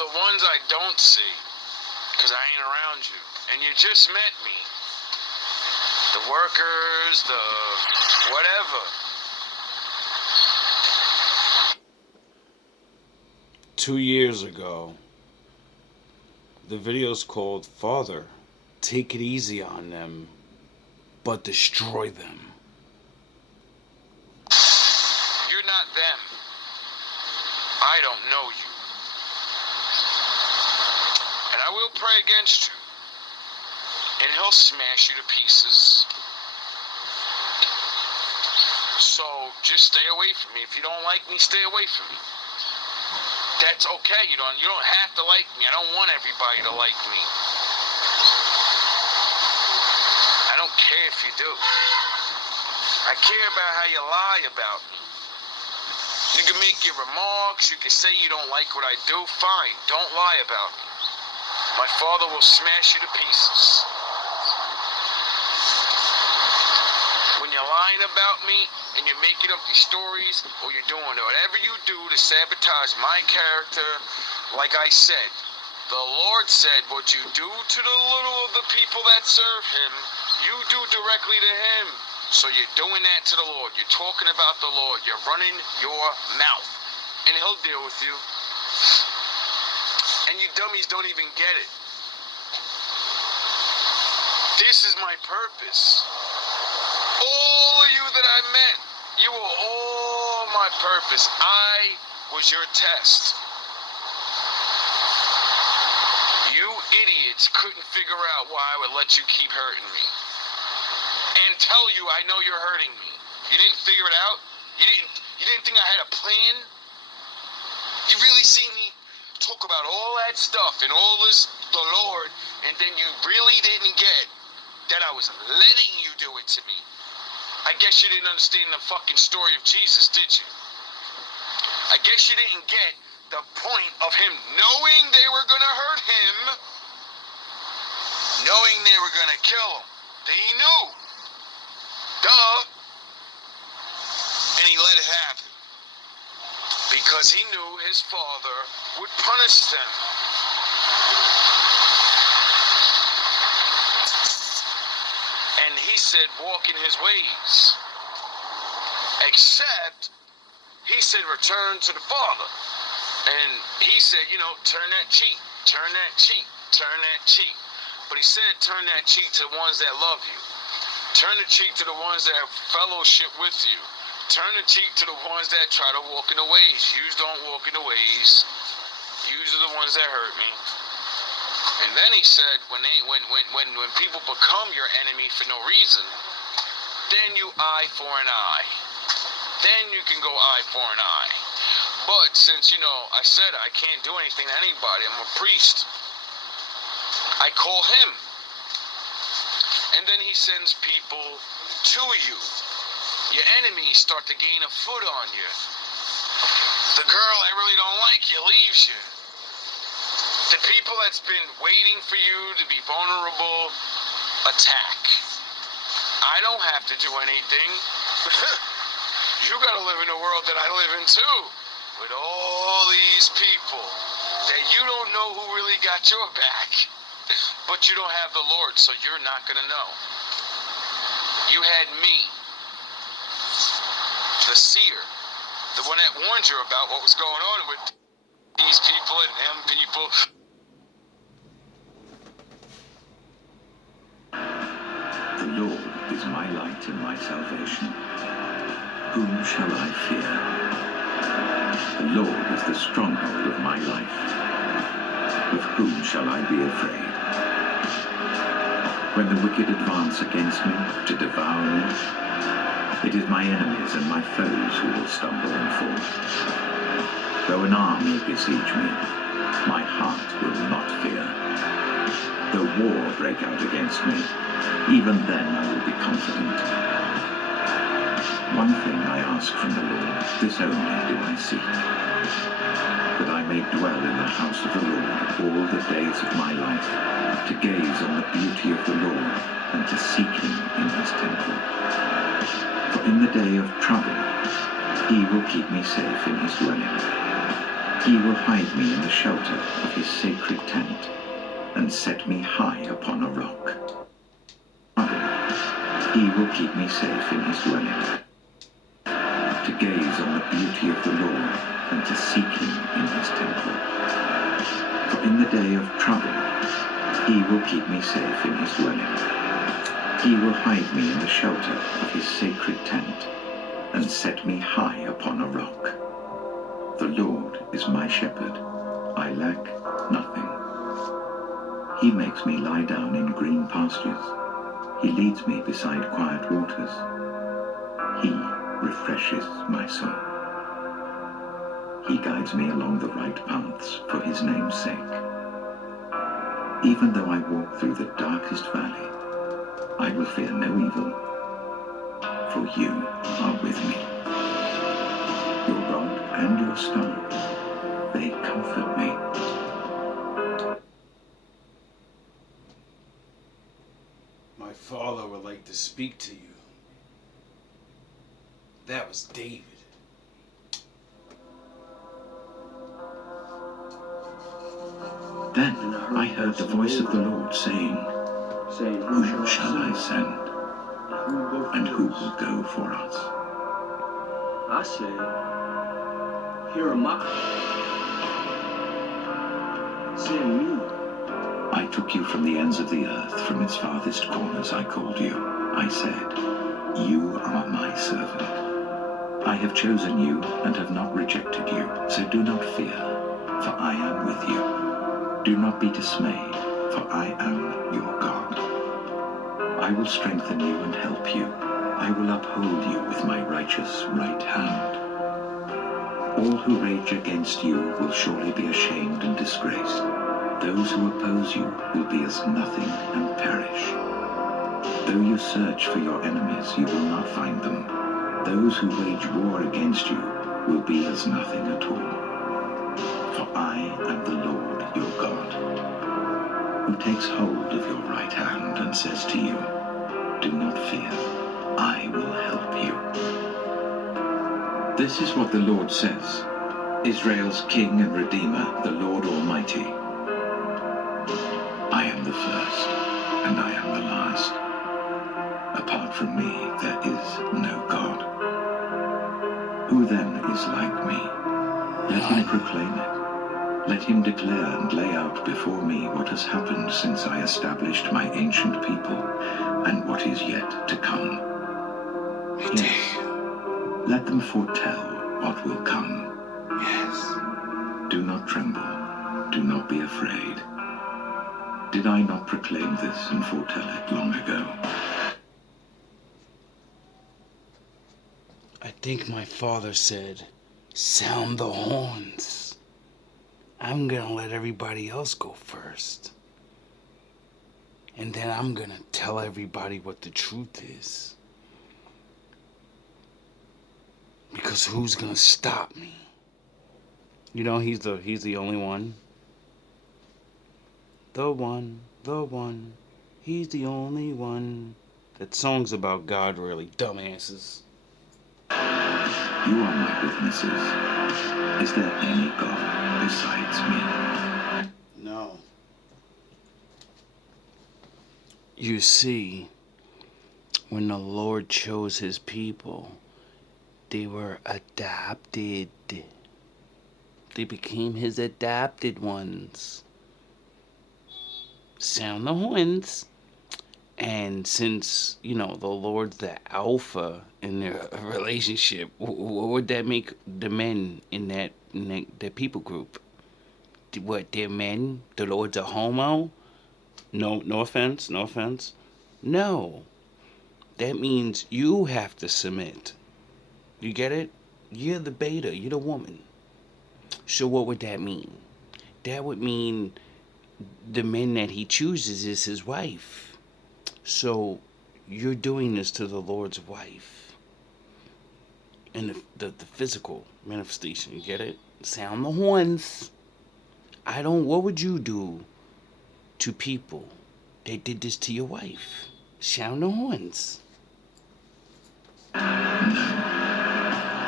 the ones I don't see, because I ain't around you. And you just met me. The workers, the whatever. 2 years ago, the video's called Father, Take It Easy on Them, but Destroy Them. You're not them. I don't know you. And I will pray against you. And he'll smash you to pieces. So just stay away from me. If you don't like me, stay away from me. That's okay. You don't have to like me. I don't want everybody to like me. I don't care if you do. I care about how you lie about me. You can make your remarks. You can say you don't like what I do. Fine. Don't lie about me. My father will smash you to pieces. When you're lying about me and you're making up these stories, or you're doing whatever you do to sabotage my character, like I said, the Lord said, what you do to the little of the people that serve him, you do directly to him. So you're doing that to the Lord. You're talking about the Lord. You're running your mouth. And he'll deal with you. And you dummies don't even get it. This is my purpose. All of you that I met, you were all my purpose. I was your test. You idiots couldn't figure out why I would let you keep hurting me. And tell you I know you're hurting me. You didn't figure it out? You didn't think I had a plan? You really see me talk about all that stuff and all this, the Lord, and then you really didn't get that I was letting you do it to me. I guess you didn't understand the fucking story of Jesus, did you? I guess you didn't get the point of him knowing they were gonna hurt him, knowing they were gonna kill him. He knew. Duh. And he let it happen. Because he knew his father would punish them. And he said, walk in his ways. Except, he said, return to the Father. And he said, turn that cheek, turn that cheek, turn that cheek. But he said, turn that cheek to the ones that love you. Turn the cheek to the ones that have fellowship with you. Turn the cheek to the ones that try to walk in the ways. Yous don't walk in the ways. Yous are the ones that hurt me. And then he said, when people become your enemy for no reason, then you eye for an eye. Then you can go eye for an eye. But since, I said I can't do anything to anybody, I'm a priest, I call him. And then he sends people to you. Your enemies start to gain a foot on you. The girl I really don't like you leaves you. The people that's been waiting for you to be vulnerable attack. I don't have to do anything. You gotta live in a world that I live in too. With all these people that you don't know who really got your back. But you don't have the Lord, so you're not gonna know. You had me. The seer. The one that warned you about what was going on with these people and them people. The Lord is my light and my salvation. Whom shall I fear? The Lord is the stronghold of my life. Of whom shall I be afraid? When the wicked advance against me to devour me, it is my enemies and my foes who will stumble and fall. Though an army besiege me, my heart will not fear. Though war break out against me, even then I will be confident. One thing I ask from the Lord, this only do I seek, that I may dwell in the house of the Lord all the days of my life, to gaze on the beauty of the Lord and to seek him in his temple. For in the day of trouble, he will keep me safe in his dwelling. He will hide me in the shelter of his sacred tent and set me high upon a rock. He will keep me safe in his dwelling, to gaze on the beauty of the Lord and to seek him in his temple. For in the day of trouble, he will keep me safe in his dwelling. He will hide me in the shelter of his sacred tent and set me high upon a rock. The Lord is my shepherd. I lack nothing. He makes me lie down in green pastures. He leads me beside quiet waters. He refreshes my soul. He guides me along the right paths for his name's sake. Even though I walk through the darkest valley, I will fear no evil, for you are with me. Your rod and your staff, they comfort me. My father would like to speak to you. That was David. Then I heard the voice of the Lord saying, Whom shall I send? And who will go for us? I said, Here am I. Send me. I took you from the ends of the earth, from its farthest corners I called you. I said, You are my servant. I have chosen you and have not rejected you, so do not fear, for I am with you. Do not be dismayed, for I am your God. I will strengthen you and help you. I will uphold you with my righteous right hand. All who rage against you will surely be ashamed and disgraced. Those who oppose you will be as nothing and perish. Though you search for your enemies, you will not find them. Those who wage war against you will be as nothing at all. For I am the Lord your God, who takes hold of your right hand and says to you, Do not fear, I will help you. This is what the Lord says, Israel's King and Redeemer, the Lord Almighty. I am the first, and I am the last. Apart from me, there is no God. Who then is like me? Let him proclaim it. Let him declare and lay out before me what has happened since I established my ancient people, and what is yet to come. Yes, let them foretell what will come. Yes. Do not tremble. Do not be afraid. Did I not proclaim this and foretell it long ago? I think my father said, Sound the horns. I'm gonna let everybody else go first. And then I'm gonna tell everybody what the truth is. Because who's gonna stop me? You know, he's the only one. The one, he's the only one. That song's about God, really, dumbasses. You are my witnesses. Is there any God besides me? No. You see, when the Lord chose his people, they were adopted. They became his adopted ones. Sound the horns. And since, the Lord's the alpha in their relationship, what would that make the men in that people group? What, they're men? The Lord's a homo? No offense. No. That means you have to submit. You get it? You're the beta. You're the woman. So what would that mean? That would mean the man that he chooses is his wife. So you're doing this to the Lord's wife. And the physical manifestation, you get it? Sound the horns. What would you do to people that did this to your wife? Sound the horns. No,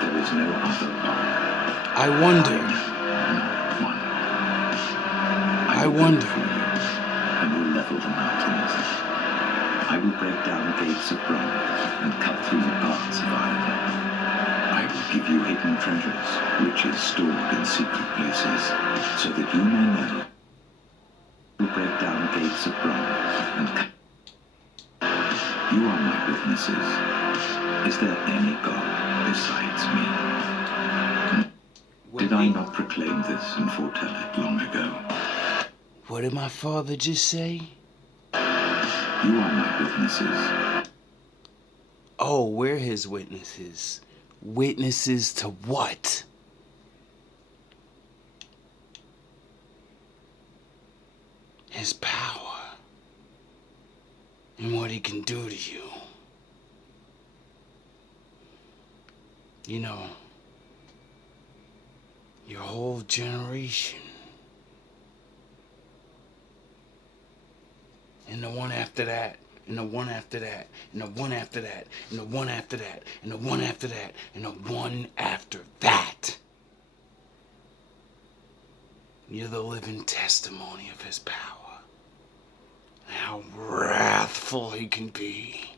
there is no other God. I wonder, No. I will go wonder. before you, and will level the mountains. I will break down gates of bronze and cut through paths of iron. I will give you hidden treasures, riches stored in secret places, so that you may know. I will break down gates of bronze and cut. You are my witnesses. Is there any God besides me? Did I not proclaim this and foretell it long ago? What did my father just say? You are my witnesses. Oh, we're his witnesses. Witnesses to what? His power. And what he can do to you. You know, your whole generation. And the one after that. And the one after that, and the one after that, and the one after that, and the one after that, and the one after that. You're the living testimony of his power. And how wrathful he can be.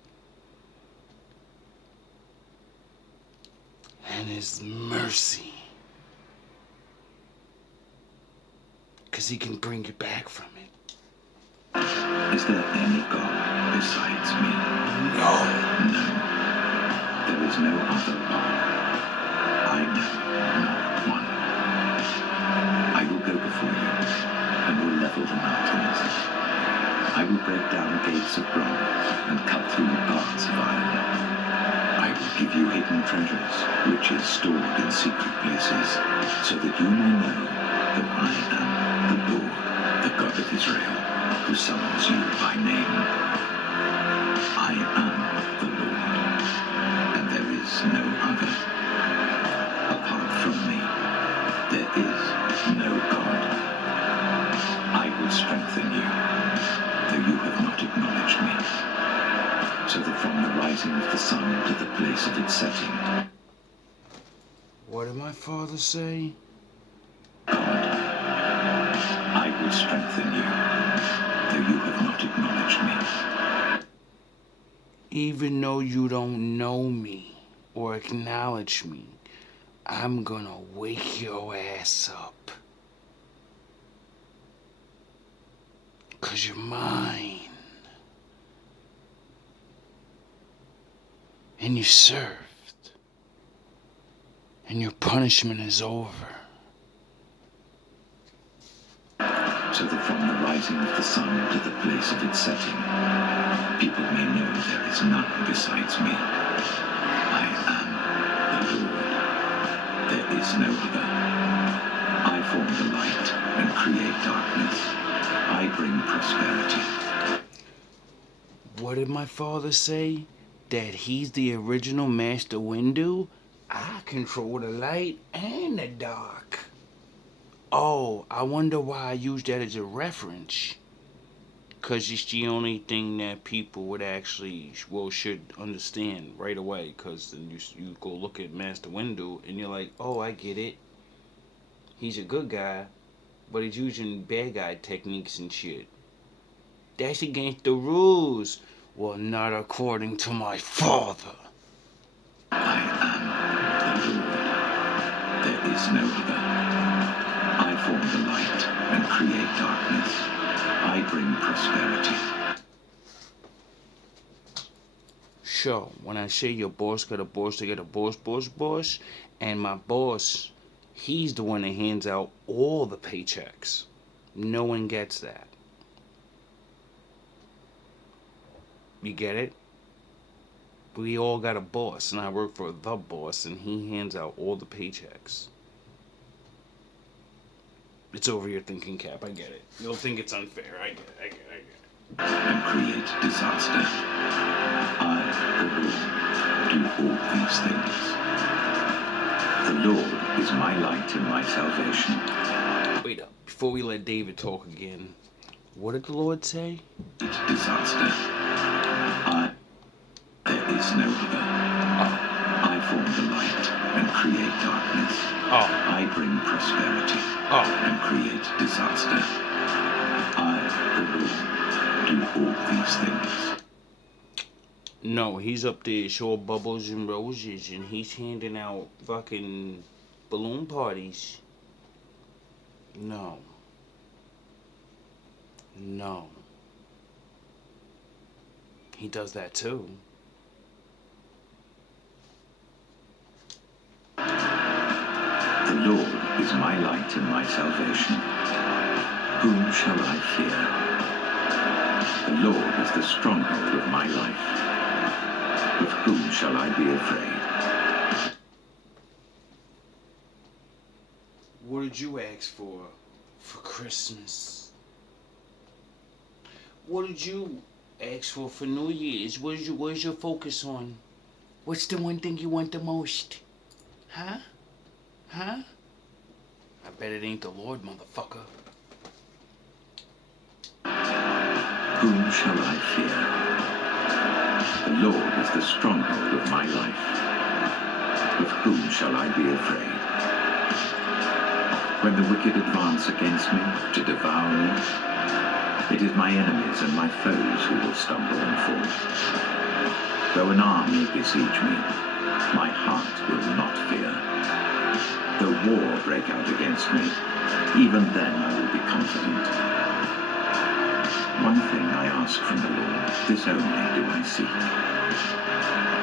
And his mercy. Because he can bring you back from it. Is there any God besides me? No. No. There is no other God. I know not one. I will go before you and will level the mountains. I will break down gates of bronze and cut through paths of iron. I will give you hidden treasures, riches stored in secret places, so that you may know that I am the Lord, the God of Israel, who summons you by name. I am the Lord, and there is no other. Apart from me, there is no God. I will strengthen you, though you have not acknowledged me, so that from the rising of the sun to the place of its setting. What did my father say? God, I will strengthen you, though you have not acknowledged me. Even though you don't know me or acknowledge me, I'm gonna wake your ass up. 'Cause you're mine. And you served. And your punishment is over. So that from the rising of the sun to the place of its setting, people may know there is none besides me. I am the Lord. There is no other. I form the light and create darkness. I bring prosperity. What did my father say? That he's the original Master Windu? I control the light and the dark. Oh, I wonder why I used that as a reference. 'Cause it's the only thing that people would actually, well, should understand right away. 'Cause then you go look at Master Windu and you're like, oh, I get it. He's a good guy, but he's using bad guy techniques and shit. That's against the rules. Well, not according to my father. I am the Lord. There is no other. I form the light and create darkness. I bring prosperity. Sure, when I say your boss got a boss, they got a boss, and my boss, he's the one that hands out all the paychecks. No one gets that. You get it? We all got a boss, and I work for the boss, and he hands out all the paychecks. It's over your thinking cap, I get it. You'll think it's unfair, I get it. And create disaster. I, the Lord, do all these things. The Lord is my light and my salvation. Wait up, before we let David talk again, what did the Lord say? Disaster. There is no other. I form the light and create darkness. I bring prosperity and create disaster. do all these things. No, he's up there showing bubbles and roses, and he's handing out fucking balloon parties. No. No. He does that too. The Lord is my light and my salvation. Whom shall I fear? The Lord is the stronghold of my life. Of whom shall I be afraid? What did you ask for Christmas? What did you ask for New Year's? Where's your focus on? What's the one thing you want the most? Huh? Huh? I bet it ain't the Lord, motherfucker. Whom shall I fear? The Lord is the stronghold of my life. Of whom shall I be afraid? When the wicked advance against me to devour me, it is my enemies and my foes who will stumble and fall. Though an army besiege me, my heart will not fear. Though war break out against me, even then I will be confident. One thing I ask from the Lord, this only do I seek,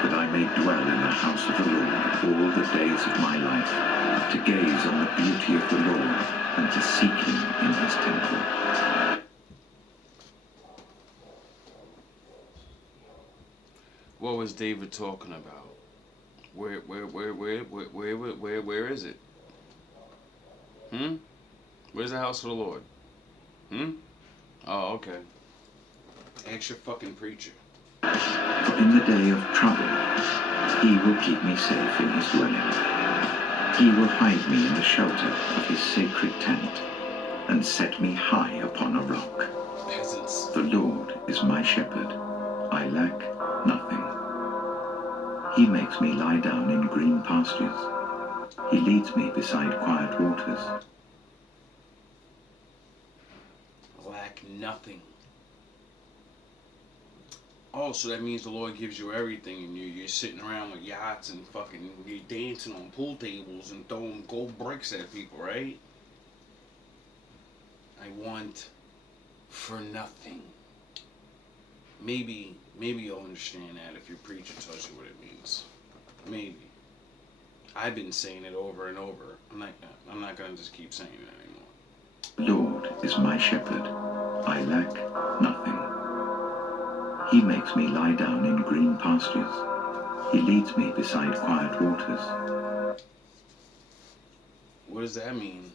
that I may dwell in the house of the Lord all the days of my life, to gaze on the beauty of the Lord and to seek him in his temple. What was David talking about? Where is it? Where's the house of the Lord? Oh, okay. Ask your fucking preacher. For in the day of trouble, he will keep me safe in his dwelling. He will hide me in the shelter of his sacred tent and set me high upon a rock. Peasants. The Lord is my shepherd. I lack nothing. He makes me lie down in green pastures. He leads me beside quiet waters. Lack nothing. Oh, so that means the Lord gives you everything, and you're sitting around with yachts and fucking you're dancing on pool tables and throwing gold bricks at people, right? I want for nothing. Maybe you'll understand that if your preacher tells you what it means. Maybe. I've been saying it over and over. I'm not gonna just keep saying it anymore. Lord is my shepherd. I lack nothing. He makes me lie down in green pastures. He leads me beside quiet waters. What does that mean?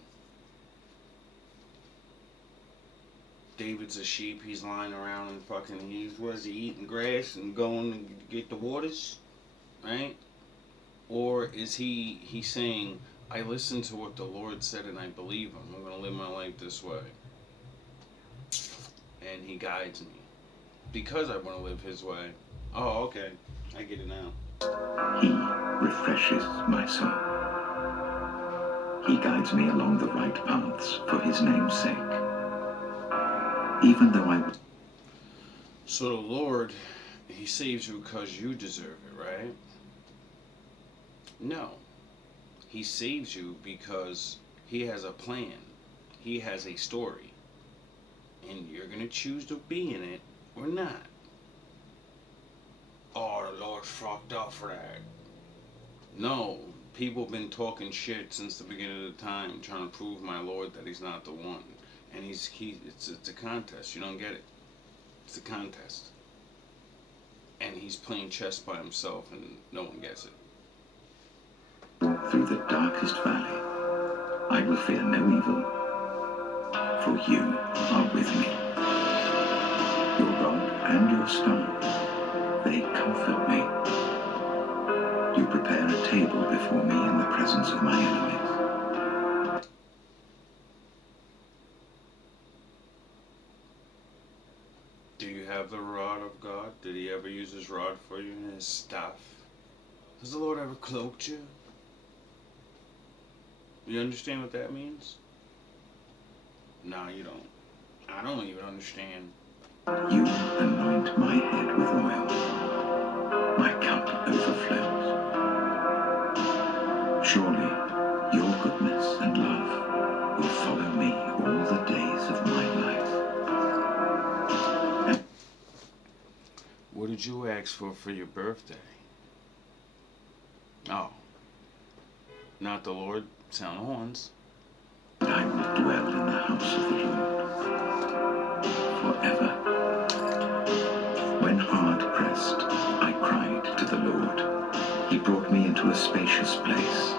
David's a sheep, he's lying around and fucking, what is he, eating grass and going to get the waters? Right? Or is he saying, I listen to what the Lord said and I believe him. I'm going to live my life this way. And he guides me. Because I want to live his way. Oh, okay. I get it now. He refreshes my soul. He guides me along the right paths for his name's sake. Even though I... So the Lord, he saves you because you deserve it, right? No. He saves you because he has a plan. He has a story. And you're going to choose to be in it or not. Oh, the Lord fucked up for that. No. People have been talking shit since the beginning of the time, trying to prove my Lord that he's not the one. And it's a contest. You don't get it. It's a contest. And he's playing chess by himself and no one gets it. Through the darkest valley, I will fear no evil, for you are with me. Your rod and your staff, they comfort me. You prepare a table before me in the presence of my enemies. Do you have the rod of God? Did he ever use his rod for you and his staff? Has the Lord ever cloaked you? You understand what that means? No, you don't. I don't even understand. You anoint my head with oil. My cup overflows. Surely your goodness and love will follow me all the days of my life. What did you ask for your birthday? Oh, not the Lord sound horns. I will dwell in the house of the Lord forever. When hard pressed, I cried to the Lord. He brought me into a spacious place.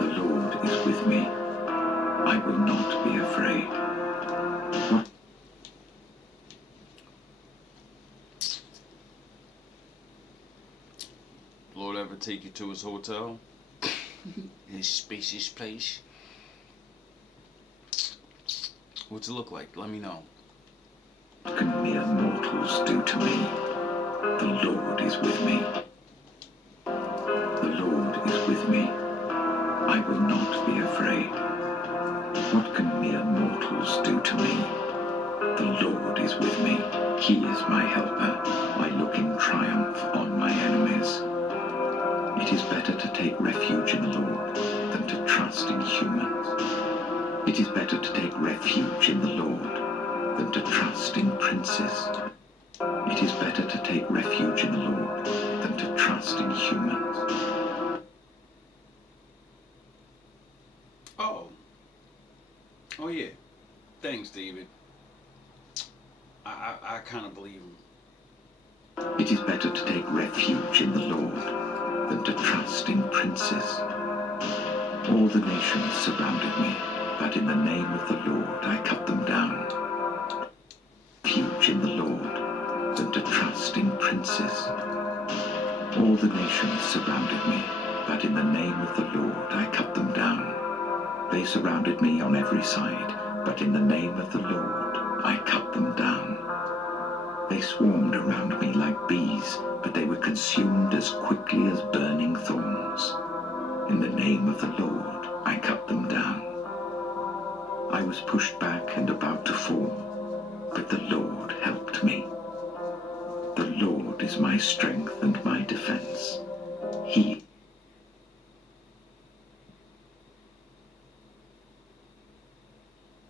The Lord is with me. I will not be afraid. What? Lord ever take you to his hotel? His spacious place? What's it look like? Let me know. What can mere mortals do to me? The Lord is with me. The Lord is with me. I will not be afraid. What can mere mortals do to me? The Lord is with me. He is my helper. I look in triumph on my enemies. It is better to take refuge in the Lord than to trust in humans. It is better to take refuge in the Lord than to trust in princes. It is better to take refuge in the Lord than to trust in humans. Oh yeah. Thanks, David. I kind of believe him. It is better to take refuge in the Lord than to trust in princes. All the nations surrounded me, but in the name of the Lord I cut them down. Refuge in the Lord than to trust in princes. All the nations surrounded me, but in the name of the Lord I cut them down. They surrounded me on every side, but in the name of the Lord I cut them down. They swarmed around me like bees, but they were consumed as quickly as burning thorns. In the name of the Lord I cut them down. I was pushed back and about to fall, but the Lord helped me. The Lord is my strength and my defense. He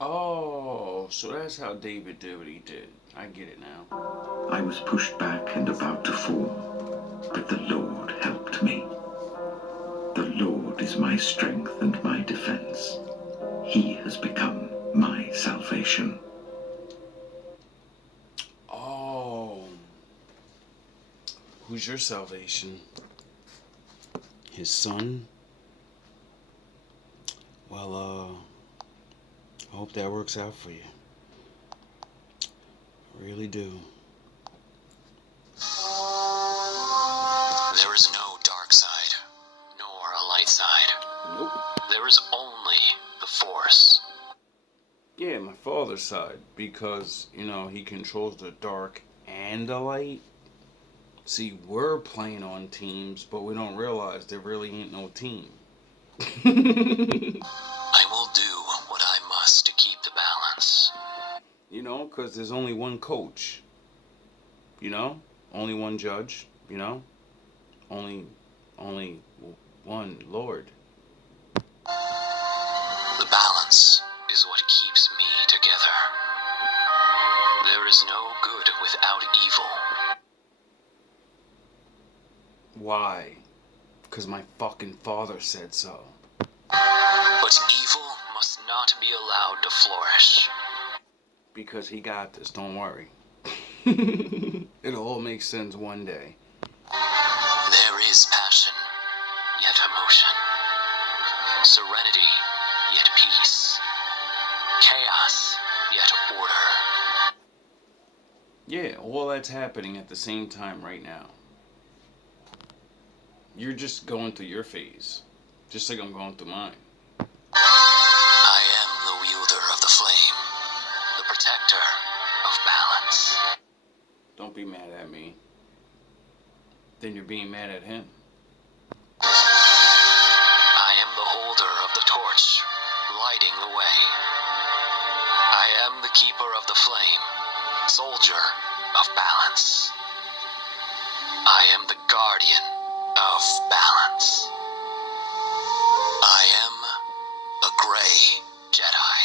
Oh, so that's how David did what he did. I get it now. I was pushed back and about to fall, but the Lord helped me. The Lord is my strength and my defense. He has become my salvation. Oh, who's your salvation? His son? Well, I hope that works out for you. I really do. There is no dark side, nor a light side. Nope. There is only the Force. Yeah, my father's side, because, he controls the dark and the light. See, we're playing on teams, but we don't realize there really ain't no team. I will do what I must to keep the balance. Because there's only one coach. Only one judge. Only one Lord. The balance is what keeps me together. There is no good without evil. Why? Because my fucking father said so. But evil must not be allowed to flourish. Because he got this, don't worry. It'll all make sense one day. There is passion, yet emotion. Serenity, yet peace. Chaos, yet order. Yeah, all that's happening at the same time right now. You're just going through your phase. Just like I'm going through mine. I am the wielder of the flame, the protector of balance. Don't be mad at me. Then you're being mad at him. I am the holder of the torch, lighting the way. I am the keeper of the flame, soldier of balance. I am the guardian of balance. I am a gray Jedi.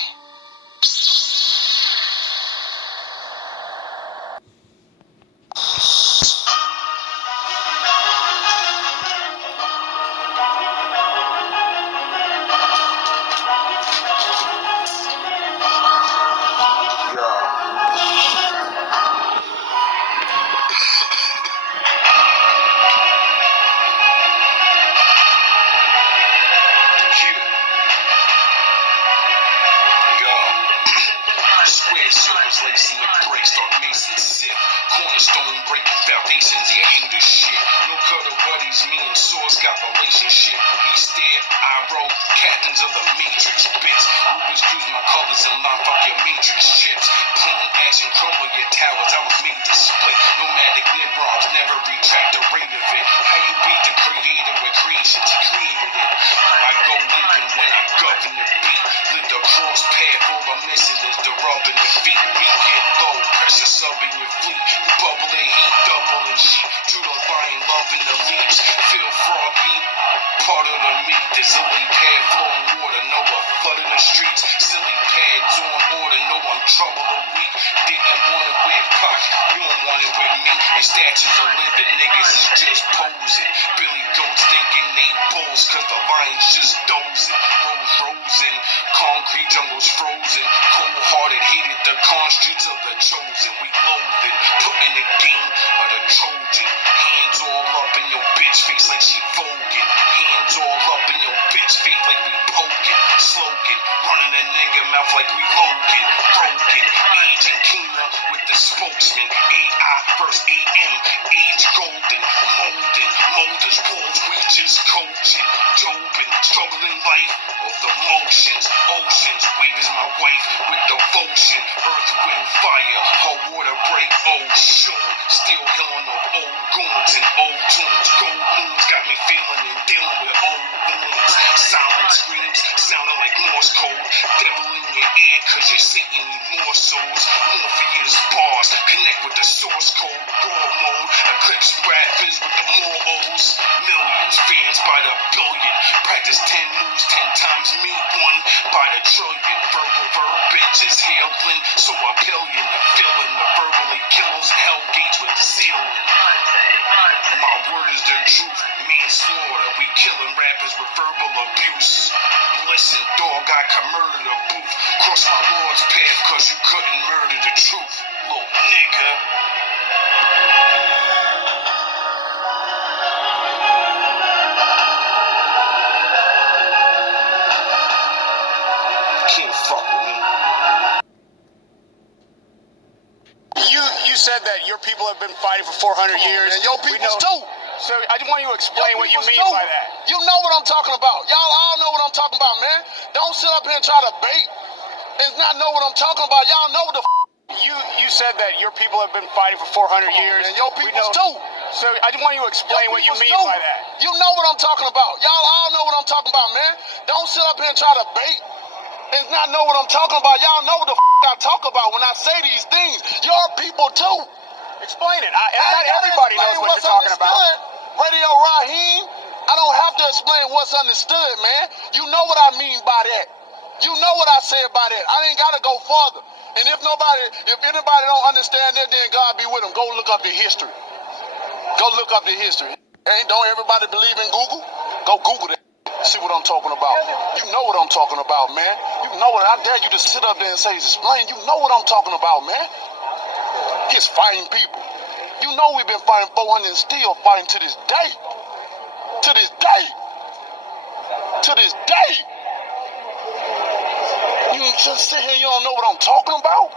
Square circles, lacy and bricks, dark masons sip. Cornerstone breaking foundations, yeah, haters shit. No cutter buddies, me and Source got relationship. He stared, I wrote, captains of the Matrix bits. Rubik's cruise my colors and line, fuck your Matrix chips. Plain action, crumble your towers, I was made to split. Nomadic Nimrods, never retract the rate of it. How you beat the creator with creations, he created it. I go Lincoln when I govern the beat. Live the cross path, all I'm missing is the rub in the feet. We get low, pressure sub in your fleet. You bubble and heat, double and sheet. Drew the line, love in the leaves. Feel froggy, part of the meat. There's a lily pad flowing water, no a flood in the streets. Silly pads on order, no I'm trouble a week. Didn't want it with Pac, you don't want it with me. And statues of living niggas is just posing. Billy Goats thinking they bulls, cause the lions just dozing. Rose rosin, concrete jungles frozen. Cold-hearted, hated the streets of the chosen. We loathing, putting the game of the Trojan. Hands all up in your bitch face like she voguing. Hands all up in your bitch face like we poking. Slogan, running a nigga mouth like we Logan. Broken, aging Kina with the spokesman. AI versus AM, age golden. Molders, walls, we just coaching. Jobin, struggling life of the motions. Oceans, wave is my wife with devotion. Earth, wind, fire, her water break, ocean. Still healing of old goons and old tunes. Gold moons got me feeling and dealing with old wounds. Silent screams, sounding like Morse code. Devil in your ear, cause you're seeing me more souls. Morpheus bars, connect with the source code. Raw mode, eclipse rappers with the more O's. Millions, fans by the billion. Practice 10 moves, 10 times me, one by the trillion. Verbal verbiage is hailing, so I pillion the feeling. The verbally kills hell gates with ceiling. My word is the truth, manslaughter. We killing rappers with verbal abuse. Listen, dog, I can murder the booth. Cross my lord's path, cause you couldn't murder the truth, little nigga. Can't fuck with me. You said that your people have been fighting for 400 years. And your peoples too. So I just want you to explain what you mean by that. You know what I'm talking about. Y'all all know what I'm talking about, man. Don't sit up here and try to bait and not know what I'm talking about. Y'all know the You said that your people have been fighting for 400 years. and your peoples too. So I just want you to explain what you mean by that. You know what I'm talking about. Y'all all know what I'm talking about, man. Don't sit up here and try to bait and not know what I'm talking about. Y'all know what the I talk about when I say these things. Your people too. Explain it. Not everybody knows what you're talking about. Radio Raheem, I don't have to explain what's understood, man. You know what I mean by that. You know what I say by that. I ain't got to go further. And if anybody don't understand that, then God be with them. Go look up the history. Go look up the history. Don't everybody believe in Google? Go Google that. See what I'm talking about. You know what I'm talking about, man. You know what. I dare you to sit up there and say, explain. You know what I'm talking about, man. It's fighting people. You know we've been fighting 400 and still fighting to this day. To this day. To this day. You just sit here, you don't know what I'm talking about?